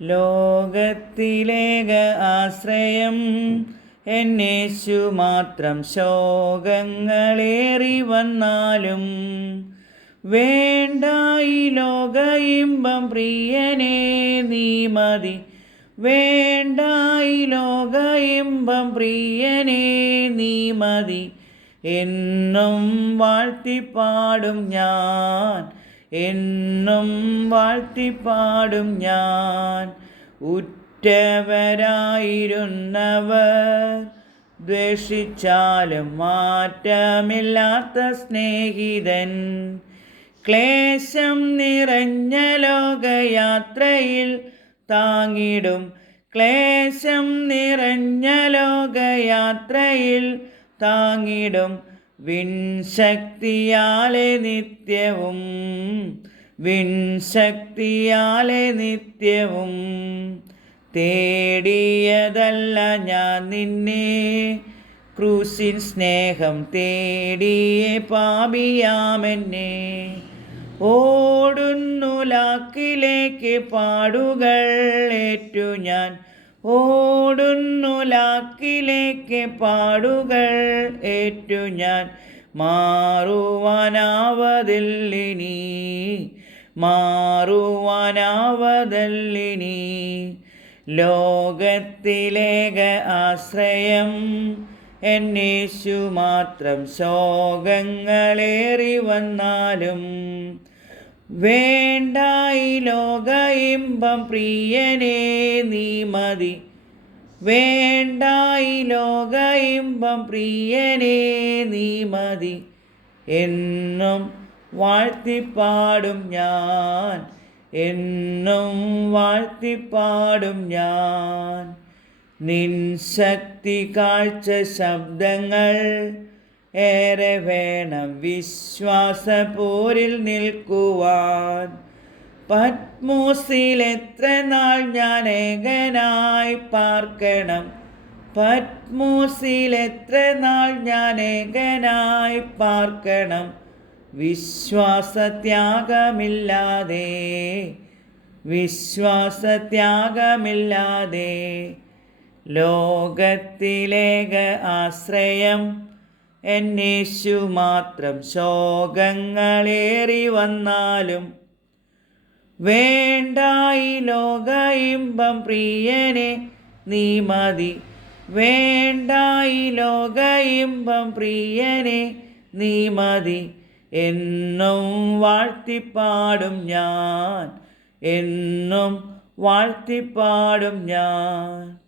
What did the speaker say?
ലോകത്തിലേക ആശ്രയം എന്നേശു മാത്രം. ശോകങ്ങളേറി വന്നാലും വേണ്ട ഈ ലോക ഇമ്പം പ്രിയനേ നീ മതി. വേണ്ട ഈ ലോക ഇമ്പം പ്രിയനേ നീ മതി. എന്നും വാഴ്ത്തിപ്പാടും ഞാൻ, എന്നും വാഴ്ത്തിപ്പാടും ഞാൻ. ഉറ്റവരായിരുന്നവർ ദ്വേഷിച്ചാലും മാറ്റമില്ലാത്ത സ്നേഹിതൻ. ക്ലേശം നിറഞ്ഞ ലോകയാത്രയിൽ താങ്ങിടും, ക്ലേശം നിറഞ്ഞ ലോകയാത്രയിൽ താങ്ങിടും. വിൻശക്തിയാലെ നിത്യവും, വിൻശക്തിയാലെ നിത്യവും. തേടിയതല്ല ഞാൻ നിന്നെ, ക്രൂശിൻ സ്നേഹം തേടിയേ പാപിയാമെന്നെ. ഓടുന്നു ലാക്കിലേക്ക് പാടുകൾ ഏറ്റു ഞാൻ, ഓടുന്നു ലാക്കിലേക്ക് പാടുകൾ ഏറ്റു ഞാൻ. മാറുവാനാവതില്ലിനി, മാറുവാനാവതില്ലിനി. ലോകത്തിലേക ആശ്രയം എന്നേശു മാത്രം. ശോകങ്ങളേറി വന്നാലും വേണ്ട ഈ ലോക ഇമ്പം പ്രിയനേ നീ മതി. വേണ്ട ഈ ലോക ഇമ്പം പ്രിയനേ നീ മതി. എന്നും വാഴ്ത്തിപ്പാടും ഞാൻ, എന്നും വാഴ്ത്തിപ്പാടും ഞാൻ. നിൻ ശക്തി കാഴ്ച ശബ്ദങ്ങൾ ഏറെ വേണം വിശ്വാസപോരിൽ നിൽക്കുവാൻ. പത്മോസിൽ എത്ര നാൾ ഞാൻ ഏകനായി പാർക്കണം, പത്മോസിൽ എത്ര നാൾ ഞാൻ ഏകനായി പാർക്കണം. വിശ്വാസത്യാഗമില്ലാതെ, വിശ്വാസത്യാഗമില്ലാതെ. ലോകത്തിലേക ആശ്രയം എന്നേശു മാത്രം. ശോകങ്ങളേറി വന്നാലും വേണ്ട ഈ ലോക ഇമ്പം പ്രിയനേ നീ മതി. വേണ്ട ഈ ലോക ഇമ്പം പ്രിയനേ നീ മതി. എന്നും വാഴ്ത്തിപ്പാടും ഞാൻ, എന്നും വാഴ്ത്തിപ്പാടും ഞാൻ.